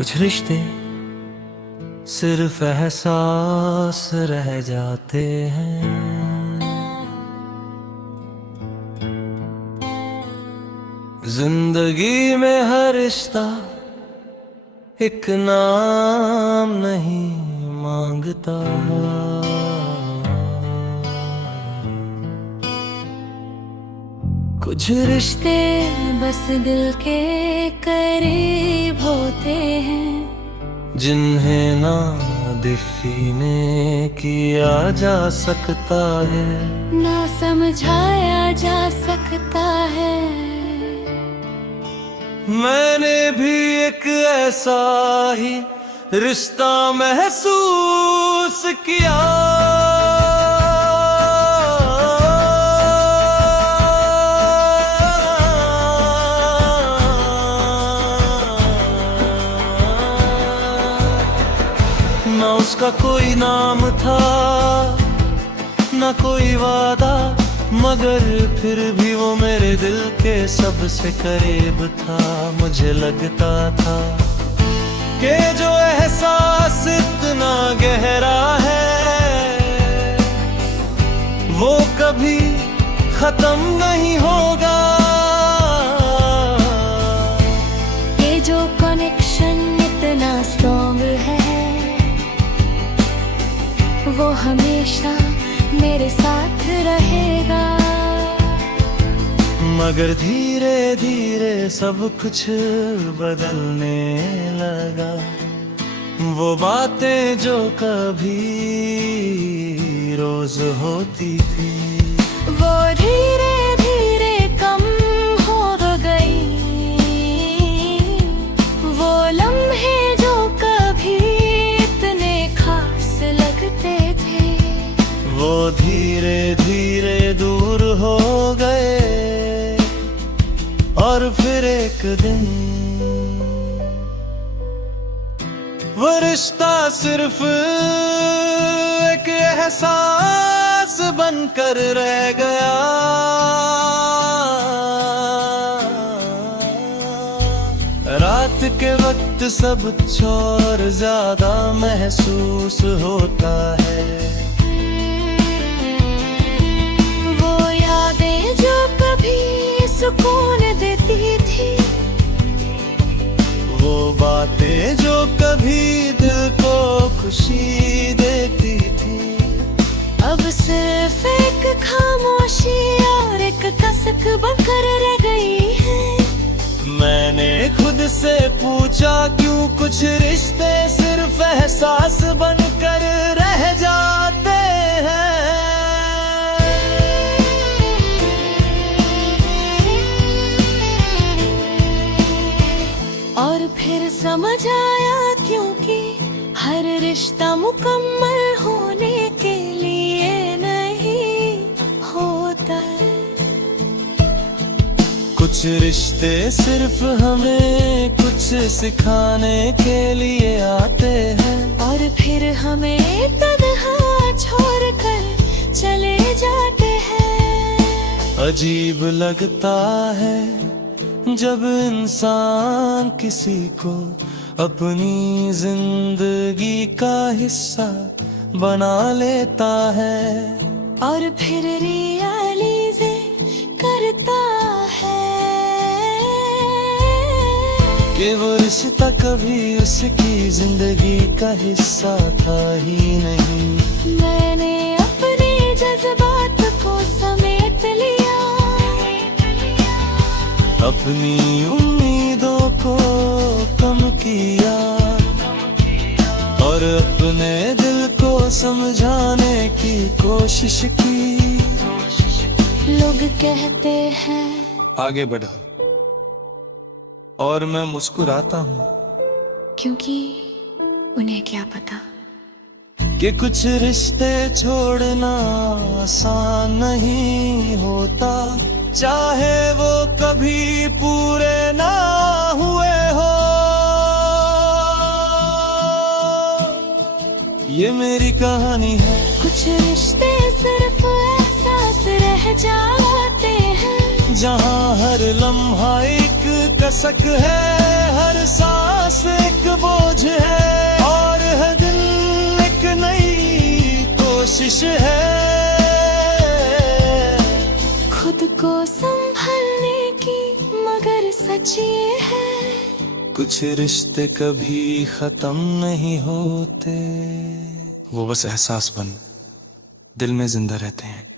कुछ रिश्ते सिर्फ एहसास रह जाते हैं। जिंदगी में हर रिश्ता एक नाम नहीं मांगता। कुछ रिश्ते बस दिल के करीब होते हैं, जिन्हें ना डिफाइन किया जा सकता है, ना समझाया जा सकता है। मैंने भी एक ऐसा ही रिश्ता महसूस किया। ना उसका कोई नाम था, ना कोई वादा, मगर फिर भी वो मेरे दिल के सबसे करीब था। मुझे लगता था कि जो एहसास इतना गहरा है वो कभी खत्म नहीं होगा। ये जो कनेक्शन इतना स्ट्रॉन्ग है वो हमेशा मेरे साथ रहेगा। मगर धीरे धीरे सब कुछ बदलने लगा। वो बातें जो कभी रोज होती थी वो धीरे धीरे कम हो गई। वो लम्हे जो कभी इतने खास लगते थे वो धीरे धीरे दूर हो गए। और फिर एक दिन वो रिश्ता सिर्फ एक एहसास बनकर रह गया। रात के वक्त सब कुछ और ज्यादा महसूस होता है। वो यादें जो कभी सुकून देती थी, वो बातें जो कभी दिल को खुशी देती थी, अब सिर्फ एक खामोशी और एक कसक बनकर रह गई है। मैंने खुद से पूछा क्यों कुछ रिश्ते सिर्फ एहसास बनकर रह जाते हैं। और फिर समझ आया क्योंकि हर रिश्ता मुकम्मल होने के लिए नहीं होता। कुछ रिश्ते सिर्फ हमें कुछ सिखाने के लिए आते हैं, और फिर हमें तन्हा छोड़कर चले जाते हैं। अजीब लगता है जब इंसान किसी को अपनी जिंदगी का हिस्सा बना लेता है, और फिर रियलाइज करता है कि वो रिश्ता कभी उसकी जिंदगी का हिस्सा था ही नहीं। मैंने अपने जज्बात को समेट लिया, अपनी उम्मीदों को कम किया, और अपने दिल को समझाने की कोशिश की। लोग कहते हैं आगे बढ़ो, और मैं मुस्कुराता हूँ क्योंकि उन्हें क्या पता कि कुछ रिश्ते छोड़ना आसान नहीं होता, चाहे वो कभी पूरे ना हुए हो। ये मेरी कहानी है। कुछ रिश्ते सिर्फ एहसास रह जाते हैं, जहाँ हर लम्हा एक कसक है, हर सांस एक बोझ है, और हर दिन एक नई कोशिश है। खुद को संभालने की मगर सच ये है, कुछ रिश्ते कभी खत्म नहीं होते, वो बस एहसास बन दिल में जिंदा रहते हैं।